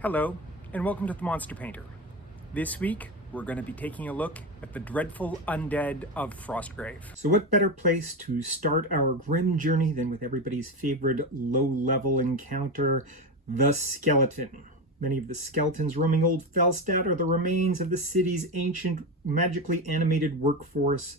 Hello, and welcome to the Monster Painter. This week, we're going to be taking a look at the dreadful undead of Frostgrave. So what better place to start our grim journey than with everybody's favorite low-level encounter, the skeleton. Many of the skeletons roaming Oldfelstad are the remains of the city's ancient, magically animated workforce,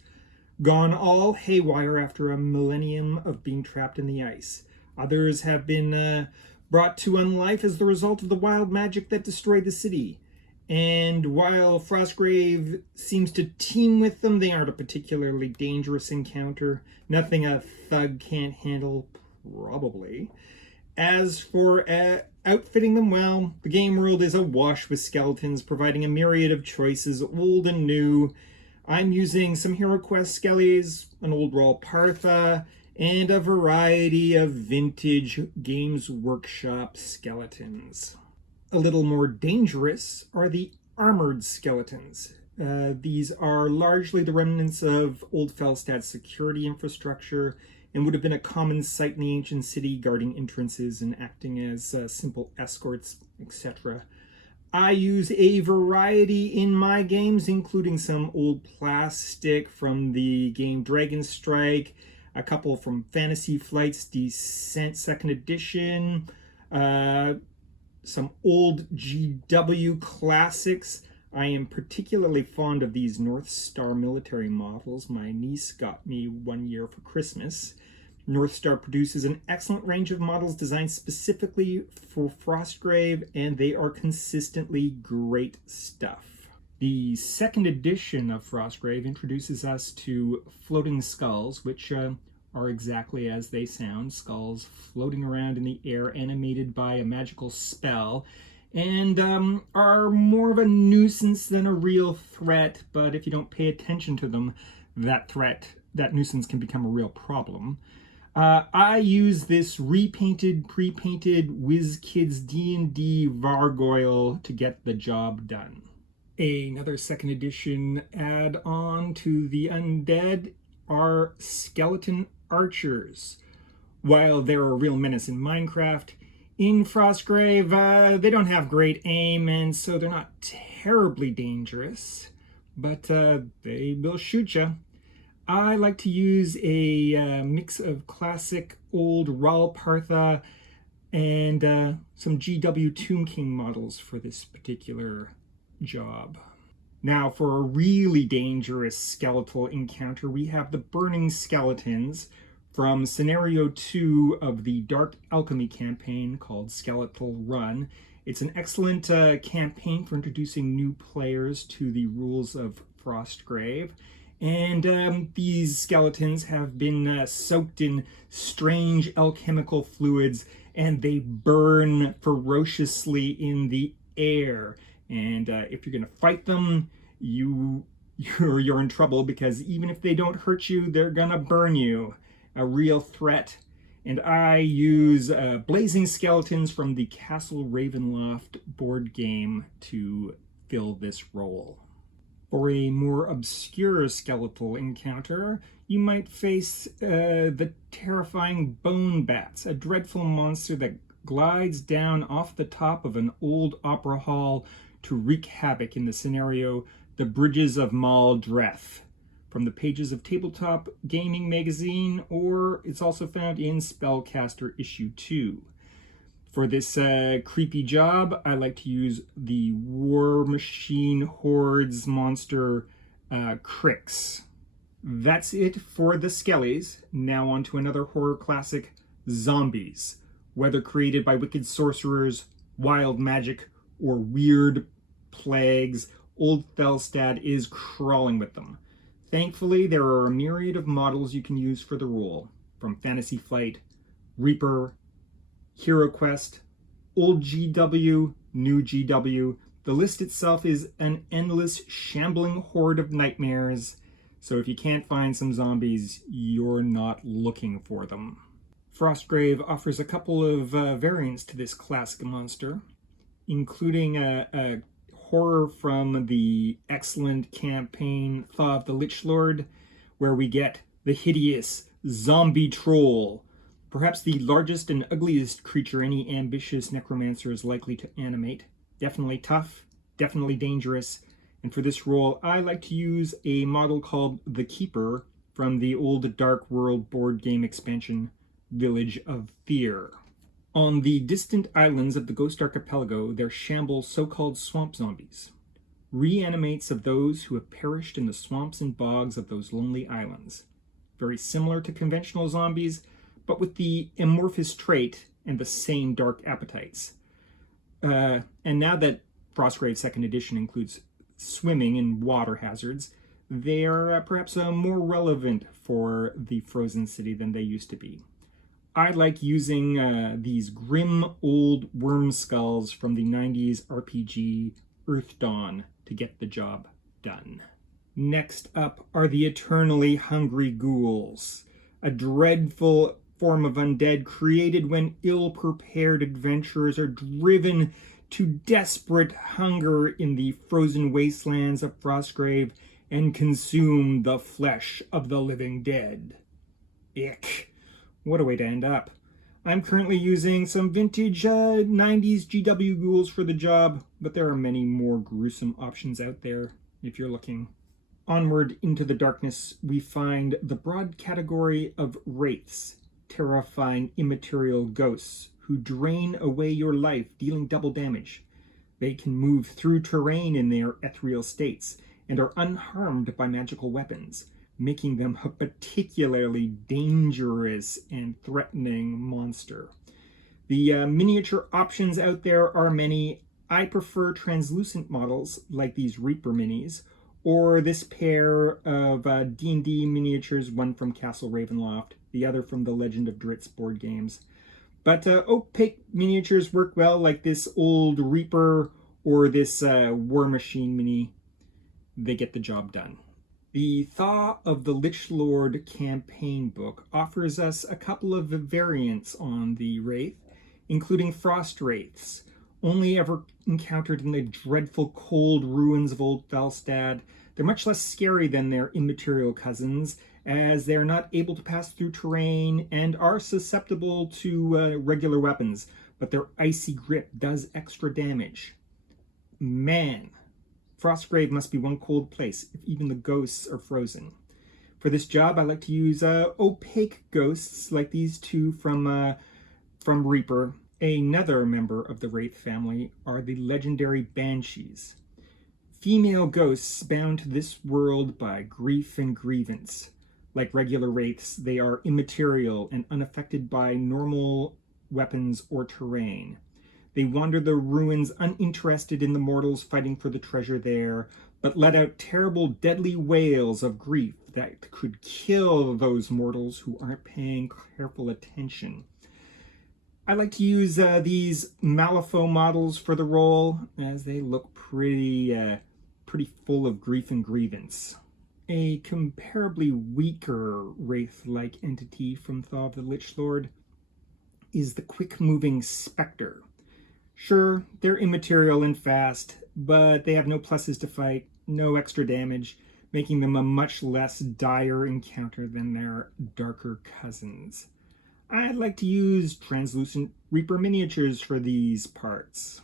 gone all haywire after a millennium of being trapped in the ice. Others have been brought to unlife as the result of the wild magic that destroyed the city. And while Frostgrave seems to team with them, they aren't a particularly dangerous encounter. Nothing a thug can't handle, probably. As for outfitting them, well, the game world is awash with skeletons, providing a myriad of choices, old and new. I'm using some HeroQuest skellies, an old Raw Partha, and a variety of vintage Games Workshop skeletons. A little more dangerous are the armoured skeletons. These are largely the remnants of Oldfelstad's security infrastructure and would have been a common sight in the ancient city, guarding entrances and acting as simple escorts, etc. I use a variety in my games, including some old plastic from the game Dragon Strike, a couple from Fantasy Flight's Descent 2nd Edition, some old GW classics. I am particularly fond of these North Star military models. My niece got me one year for Christmas. North Star produces an excellent range of models designed specifically for Frostgrave, and they are consistently great stuff. The 2nd edition of Frostgrave introduces us to floating skulls, which are exactly as they sound, skulls floating around in the air animated by a magical spell, and are more of a nuisance than a real threat, but if you don't pay attention to them, that nuisance can become a real problem. I use this pre-painted WizKids D&D Vargoyle to get the job done. Another 2nd edition add-on to the undead are skeleton archers. While they're a real menace in Minecraft, in Frostgrave they don't have great aim, and so they're not terribly dangerous, but they will shoot you. I like to use a mix of classic old Raw Partha and some GW Tomb King models for this particular job. Now, for a really dangerous skeletal encounter, we have the Burning Skeletons from Scenario 2 of the Dark Alchemy campaign called Skeletal Run. It's an excellent campaign for introducing new players to the rules of Frostgrave. And these skeletons have been soaked in strange alchemical fluids, and they burn ferociously in the air. And if you're going to fight them, you're in trouble, because even if they don't hurt you, they're going to burn you. A real threat. And I use Blazing Skeletons from the Castle Ravenloft board game to fill this role. For a more obscure skeletal encounter, you might face the terrifying Bone Bats, a dreadful monster that glides down off the top of an old opera hall to wreak havoc in the scenario The Bridges of Maldreth, from the pages of Tabletop Gaming Magazine, or it's also found in Spellcaster issue 2. For this creepy job, I like to use the War Machine Hordes monster Crix. That's it for the skellies. Now on to another horror classic, zombies. Whether created by wicked sorcerers, wild magic, or weird plagues, Oldfelstad is crawling with them. Thankfully, there are a myriad of models you can use for the role, from Fantasy Flight, Reaper, HeroQuest, old GW, new GW. The list itself is an endless, shambling horde of nightmares, so if you can't find some zombies, you're not looking for them. Frostgrave offers a couple of variants to this classic monster, including a horror from the excellent campaign Thaw of the Lichlord, where we get the hideous zombie troll, Perhaps the largest and ugliest creature any ambitious necromancer is likely to animate. Definitely tough, definitely dangerous, and for this role I like to use a model called the Keeper from the old Dark World board game expansion, Village of Fear. On the distant islands of the Ghost Archipelago, there shamble so-called swamp zombies, reanimates of those who have perished in the swamps and bogs of those lonely islands. Very similar to conventional zombies, but with the amorphous trait and the same dark appetites. And now that Frostgrave 2nd Edition includes swimming and water hazards, they are perhaps more relevant for the frozen city than they used to be. I like using these grim old worm skulls from the 90s RPG Earth Dawn to get the job done. Next up are the eternally hungry ghouls, a dreadful form of undead created when ill-prepared adventurers are driven to desperate hunger in the frozen wastelands of Frostgrave and consume the flesh of the living dead. Ick. What a way to end up. I'm currently using some vintage 90s GW ghouls for the job, but there are many more gruesome options out there if you're looking. Onward into the darkness, we find the broad category of Wraiths, terrifying immaterial ghosts who drain away your life, dealing double damage. They can move through terrain in their ethereal states and are unharmed by magical weapons, making them a particularly dangerous and threatening monster. The miniature options out there are many. I prefer translucent models like these Reaper minis, or this pair of D&D miniatures, one from Castle Ravenloft, the other from the Legend of Dritz board games. But opaque miniatures work well, like this old Reaper or this War Machine mini. They get the job done. The Thaw of the Lichlord campaign book offers us a couple of variants on the Wraith, including Frostwraiths, only ever encountered in the dreadful cold ruins of Oldfelstad. They're much less scary than their immaterial cousins, as they're not able to pass through terrain and are susceptible to regular weapons, but their icy grip does extra damage. Man, Frostgrave must be one cold place if even the ghosts are frozen. For this job, I like to use opaque ghosts like these two from Reaper. Another member of the Wraith family are the legendary Banshees, female ghosts bound to this world by grief and grievance. Like regular Wraiths, they are immaterial and unaffected by normal weapons or terrain. They wander the ruins uninterested in the mortals fighting for the treasure there, but let out terrible deadly wails of grief that could kill those mortals who aren't paying careful attention. I like to use these Malifaux models for the role, as they look pretty full of grief and grievance. A comparably weaker Wraith-like entity from Thaw of the Lichlord is the quick-moving Spectre. Sure, they're immaterial and fast, but they have no pluses to fight, no extra damage, making them a much less dire encounter than their darker cousins. I'd like to use translucent Reaper miniatures for these parts.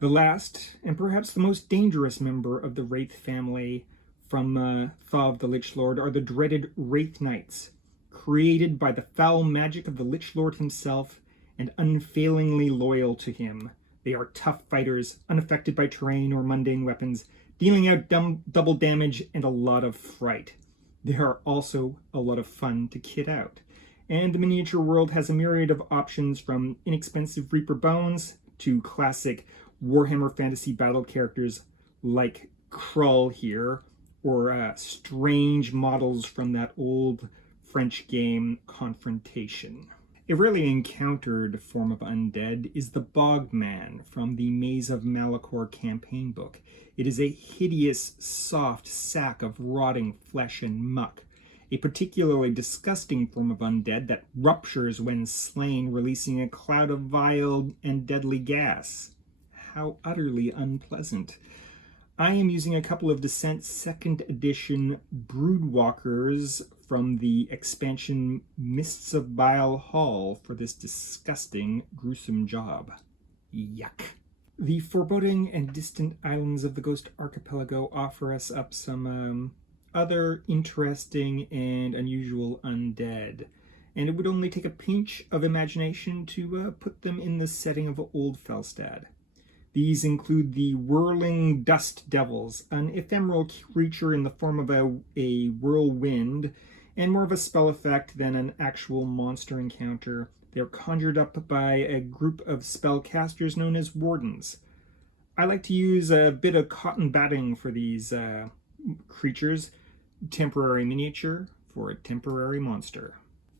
The last, and perhaps the most dangerous member of the Wraith family from Thaw of the Lichlord are the dreaded Wraith Knights, created by the foul magic of the Lichlord himself and unfailingly loyal to him. They are tough fighters, unaffected by terrain or mundane weapons, dealing out double damage and a lot of fright. They are also a lot of fun to kit out. And the miniature world has a myriad of options, from inexpensive Reaper bones to classic Warhammer Fantasy battle characters like Krull here, or strange models from that old French game Confrontation. A rarely encountered form of undead is the Bogman from the Maze of Malcor campaign book. It is a hideous, soft sack of rotting flesh and muck, a particularly disgusting form of undead that ruptures when slain, releasing a cloud of vile and deadly gas. How utterly unpleasant. I am using a couple of Descent 2nd Edition Broodwalkers from the expansion Mists of Bile Hall for this disgusting, gruesome job. Yuck. The foreboding and distant islands of the Ghost Archipelago offer us up some other interesting and unusual undead, and it would only take a pinch of imagination to put them in the setting of Oldfelstad. These include the whirling Dustdevils, an ephemeral creature in the form of a whirlwind, and more of a spell effect than an actual monster encounter. They're conjured up by a group of spellcasters known as Wardens. I like to use a bit of cotton batting for these creatures, temporary miniature for a temporary monster.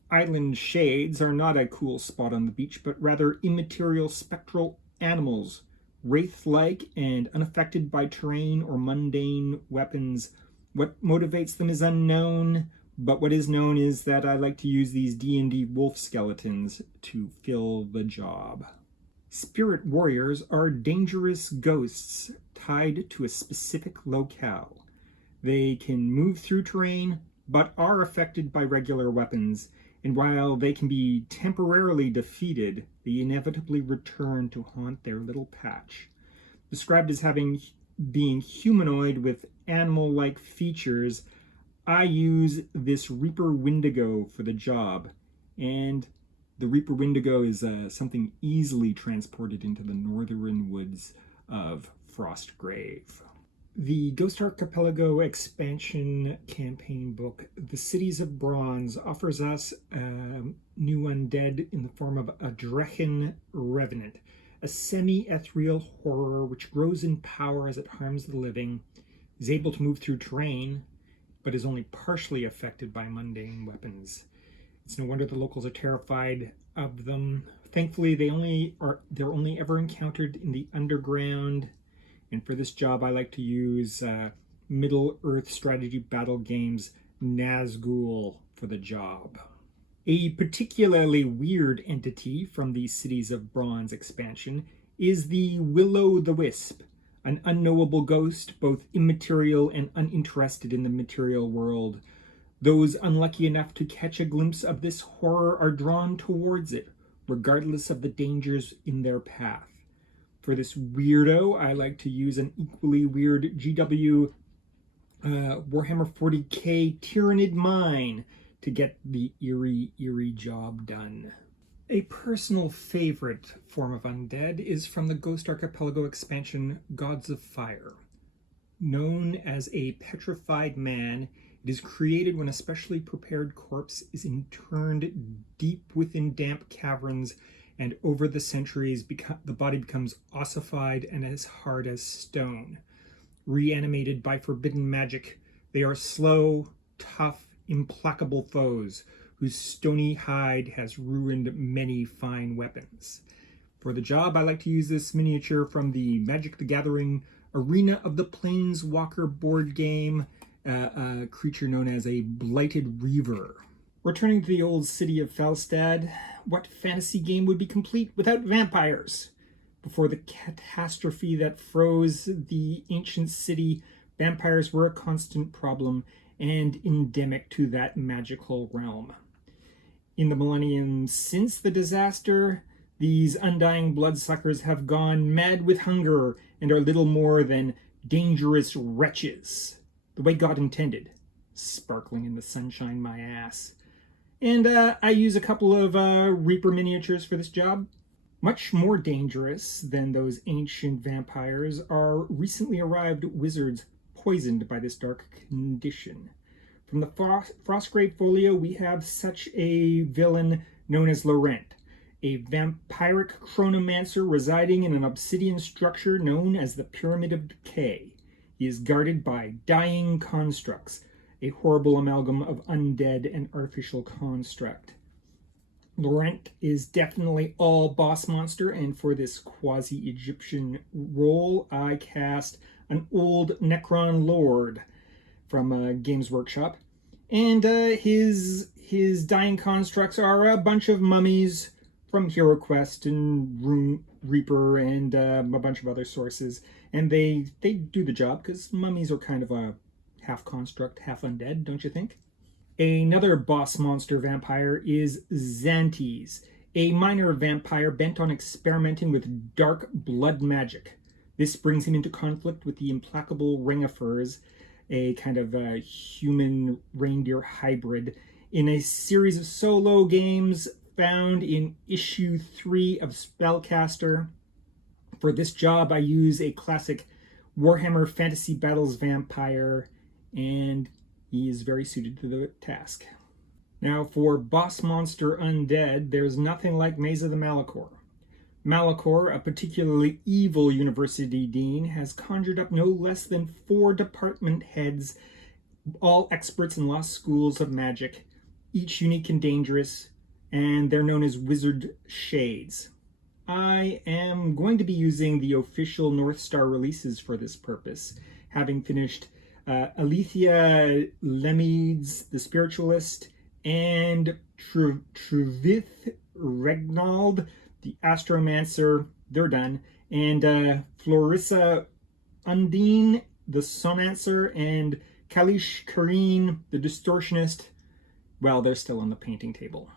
Island shades are not a cool spot on the beach, but rather immaterial spectral animals, wraith-like and unaffected by terrain or mundane weapons. What motivates them is unknown, but what is known is that I like to use these D&D wolf skeletons to fill the job. Spirit warriors are dangerous ghosts tied to a specific locale. They can move through terrain, but are affected by regular weapons, and while they can be temporarily defeated, they inevitably return to haunt their little patch. Described as being humanoid with animal-like features, I use this Reaper Wendigo for the job, and the Reaper Wendigo is something easily transported into the northern woods of Frostgrave. The Ghost Archipelago expansion campaign book, The Cities of Bronze, offers us a new undead in the form of a Drichean Revenant, a semi-ethereal horror which grows in power as it harms the living, is able to move through terrain, but is only partially affected by mundane weapons. It's no wonder the locals are terrified of them. Thankfully, they're only ever encountered in the underground. And for this job, I like to use Middle-earth strategy battle games Nazgul for the job. A particularly weird entity from the Cities of Bronze expansion is the Will-o-the-Wisp, an unknowable ghost, both immaterial and uninterested in the material world. Those unlucky enough to catch a glimpse of this horror are drawn towards it, regardless of the dangers in their path. For this weirdo, I like to use an equally weird GW Warhammer 40k Tyrannid Mine to get the eerie job done. A personal favorite form of undead is from the Ghost Archipelago expansion Gods of Fire. Known as a Petrified Man, it is created when a specially prepared corpse is interned deep within damp caverns, and over the centuries the body becomes ossified and as hard as stone. Reanimated by forbidden magic, they are slow, tough, implacable foes whose stony hide has ruined many fine weapons. For the job, I like to use this miniature from the Magic the Gathering Arena of the Planeswalker board game, a creature known as a Blighted Reaver. Returning to the old city of Felstad, what fantasy game would be complete without vampires? Before the catastrophe that froze the ancient city, vampires were a constant problem and endemic to that magical realm. In the millennium since the disaster, these undying bloodsuckers have gone mad with hunger and are little more than dangerous wretches, the way God intended, sparkling in the sunshine my ass. And I use a couple of Reaper miniatures for this job. Much more dangerous than those ancient vampires are recently arrived wizards poisoned by this dark condition. From the Frostgrave Folio, we have such a villain known as Lourrent, a vampiric chronomancer residing in an obsidian structure known as the Pyramid of Decay. He is guarded by dying constructs, a horrible amalgam of undead and artificial construct. Lourrent is definitely all boss monster, and for this quasi-Egyptian role, I cast an old Necron Lord from Games Workshop. And his dying constructs are a bunch of mummies from HeroQuest and Rune Reaper and a bunch of other sources. And they do the job, because mummies are kind of a half construct, half undead, don't you think? Another boss monster vampire is Xantes, a minor vampire bent on experimenting with dark blood magic. This brings him into conflict with the implacable Ring of Furs, a kind of a human reindeer hybrid, in a series of solo games found in issue 3 of Spellcaster. For this job, I use a classic Warhammer Fantasy Battles vampire, and he is very suited to the task. Now, for boss monster undead, there's nothing like Maze of Malcor. Malcor, a particularly evil university dean, has conjured up no less than 4 department heads, all experts in lost schools of magic, each unique and dangerous, and they're known as wizard shades. I am going to be using the official North Star releases for this purpose, having finished Alethea Lemides, the Spiritualist, and Truvith Regnald, the Astromancer. They're done. And Florissa Undine, the Sonancer, and Kalish Kareen, the Distortionist. Well, they're still on the painting table.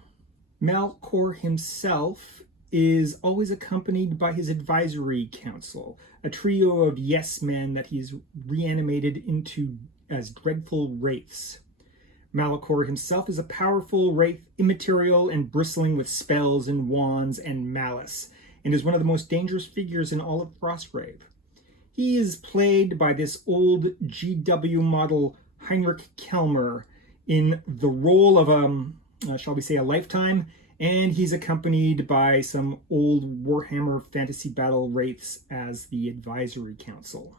Malcor himself is always accompanied by his advisory council, a trio of yes-men that he's reanimated into as dreadful wraiths. Malcor himself is a powerful wraith, immaterial and bristling with spells and wands and malice, and is one of the most dangerous figures in all of Frostgrave. He is played by this old GW model Heinrich Kelmer in the role of shall we say, a lifetime, and he's accompanied by some old Warhammer Fantasy Battle Wraiths as the advisory council.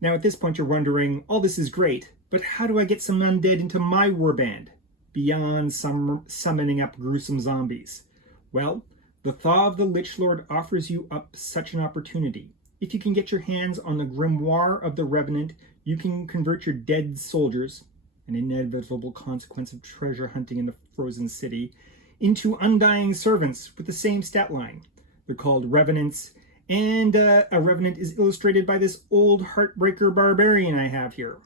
Now, at this point, you're wondering, all this is great, but how do I get some undead into my warband, beyond summoning up gruesome zombies? Well, the Thaw of the Lichlord offers you up such an opportunity. If you can get your hands on the Grimoire of the Revenant, you can convert your dead soldiers, an inevitable consequence of treasure hunting in the frozen city, into undying servants with the same stat line. They're called Revenants, and a Revenant is illustrated by this old Heartbreaker barbarian I have here.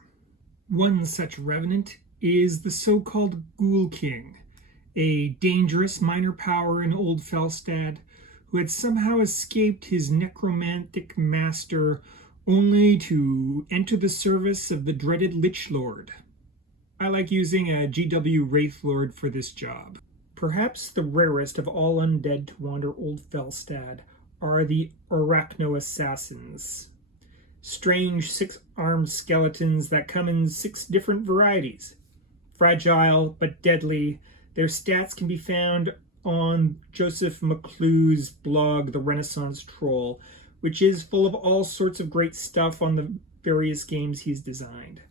One such Revenant is the so-called Ghoul King, a dangerous minor power in Oldfelstad who had somehow escaped his necromantic master only to enter the service of the dreaded Lichlord. I like using a GW Wraithlord for this job. Perhaps the rarest of all undead to wander Oldfelstad are the Arachno Assassins. Strange 6-armed skeletons that come in 6 different varieties. Fragile but deadly, their stats can be found on Joseph McClue's blog, The Renaissance Troll, which is full of all sorts of great stuff on the various games he's designed.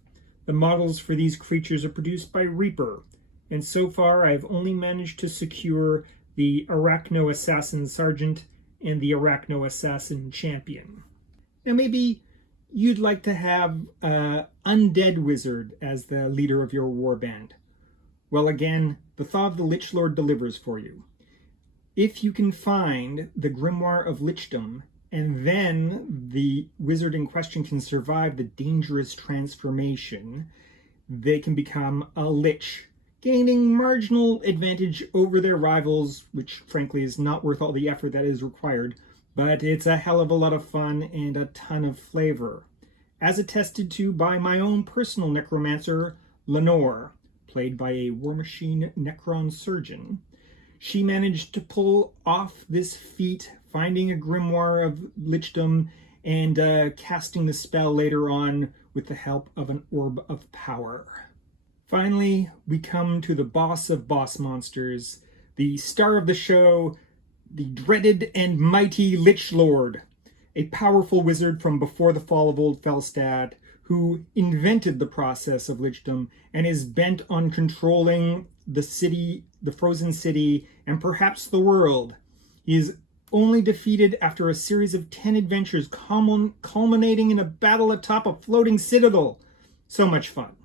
The models for these creatures are produced by Reaper, and so far I've only managed to secure the Arachno Assassin Sergeant and the Arachno Assassin Champion. Now maybe you'd like to have Undead Wizard as the leader of your warband. Well, again, the Thaw of the Lichlord delivers for you. If you can find the Grimoire of Lichdom, and then the wizard in question can survive the dangerous transformation, they can become a Lich, gaining marginal advantage over their rivals, which frankly is not worth all the effort that is required, but it's a hell of a lot of fun and a ton of flavor. As attested to by my own personal necromancer, Lenore, played by a War Machine Necron surgeon. She managed to pull off this feat, finding a Grimoire of Lichdom and casting the spell later on with the help of an Orb of Power. Finally, we come to the boss of boss monsters, the star of the show, the dreaded and mighty Lichlord, a powerful wizard from before the fall of Oldfelstad, who invented the process of lichdom and is bent on controlling the city, the frozen city, and perhaps the world. He is only defeated after a series of 10 adventures culminating in a battle atop a floating citadel. So much fun.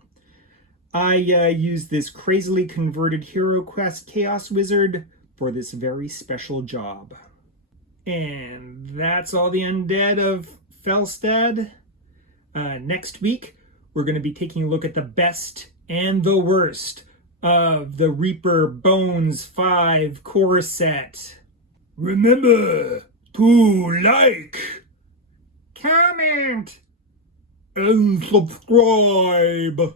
I used this crazily converted HeroQuest Chaos Wizard for this very special job. And that's all the undead of Felstad. Next week, we're going to be taking a look at the best and the worst of the Reaper Bones 5 core set. Remember to like, comment, and subscribe.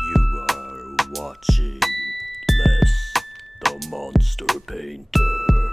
You are watching Les the Monster Painter.